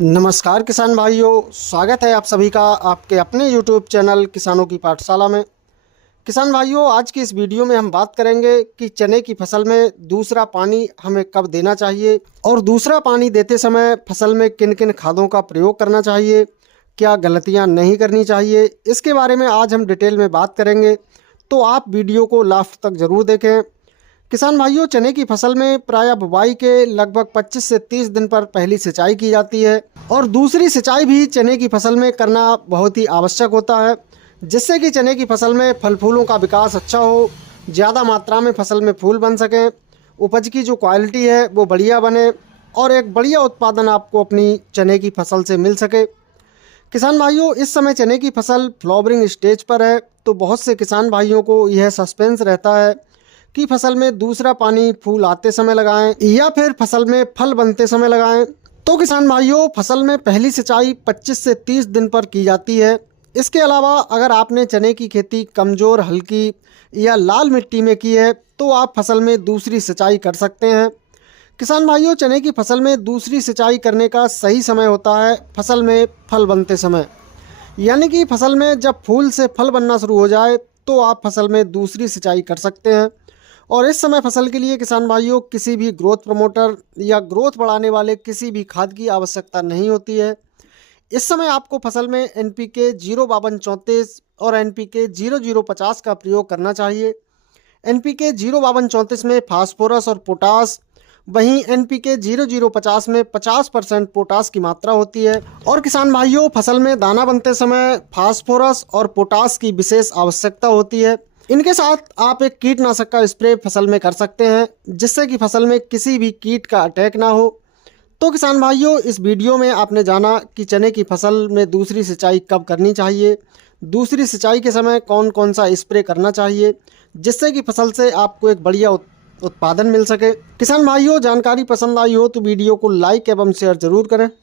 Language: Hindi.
नमस्कार किसान भाइयों, स्वागत है आप सभी का आपके अपने YouTube चैनल किसानों की पाठशाला में। किसान भाइयों, आज की इस वीडियो में हम बात करेंगे कि चने की फसल में दूसरा पानी हमें कब देना चाहिए और दूसरा पानी देते समय फसल में किन किन खादों का प्रयोग करना चाहिए, क्या गलतियां नहीं करनी चाहिए, इसके बारे में आज हम डिटेल में बात करेंगे। तो आप वीडियो को लास्ट तक ज़रूर देखें। किसान भाइयों, चने की फसल में प्रायः बुवाई के लगभग 25 से 30 दिन पर पहली सिंचाई की जाती है और दूसरी सिंचाई भी चने की फसल में करना बहुत ही आवश्यक होता है, जिससे कि चने की फसल में फल फूलों का विकास अच्छा हो, ज़्यादा मात्रा में फसल में फूल बन सकें, उपज की जो क्वालिटी है वो बढ़िया बने और एक बढ़िया उत्पादन आपको अपनी चने की फसल से मिल सके। किसान भाइयों, इस समय चने की फसल फ्लावरिंग स्टेज पर है, तो बहुत से किसान भाइयों को यह सस्पेंस रहता है कि फसल में दूसरा पानी फूल आते समय लगाएं या फिर फसल में फल बनते समय लगाएं। तो किसान भाइयों, फसल में पहली सिंचाई 25 से 30 दिन पर की जाती है। इसके अलावा अगर आपने चने की खेती कमज़ोर, हल्की या लाल मिट्टी में की है तो आप फसल में दूसरी सिंचाई कर सकते हैं। किसान भाइयों, चने की फसल में दूसरी सिंचाई करने का सही समय होता है फसल में फल बनते समय, यानी कि फसल में जब फूल से फल बनना शुरू हो जाए तो आप फसल में दूसरी सिंचाई कर सकते हैं। और इस समय फसल के लिए किसान भाइयों किसी भी ग्रोथ प्रमोटर या ग्रोथ बढ़ाने वाले किसी भी खाद की आवश्यकता नहीं होती है। इस समय आपको फसल में NPK 05234 और NPK 0050 का प्रयोग करना चाहिए। NPK 05234 में फास्फोरस और पोटास, वहीं NPK 0050 में 50% पोटास की मात्रा होती है। और किसान भाइयों, फसल में दाना बनते समय फास्फोरस और पोटास की विशेष आवश्यकता होती है। इनके साथ आप एक कीटनाशक का स्प्रे फसल में कर सकते हैं, जिससे कि फसल में किसी भी कीट का अटैक ना हो। तो किसान भाइयों, इस वीडियो में आपने जाना कि चने की फसल में दूसरी सिंचाई कब करनी चाहिए, दूसरी सिंचाई के समय कौन कौन सा स्प्रे करना चाहिए, जिससे कि फसल से आपको एक बढ़िया उत्पादन मिल सके। किसान भाइयों, जानकारी पसंद आई हो तो वीडियो को लाइक एवं शेयर जरूर करें।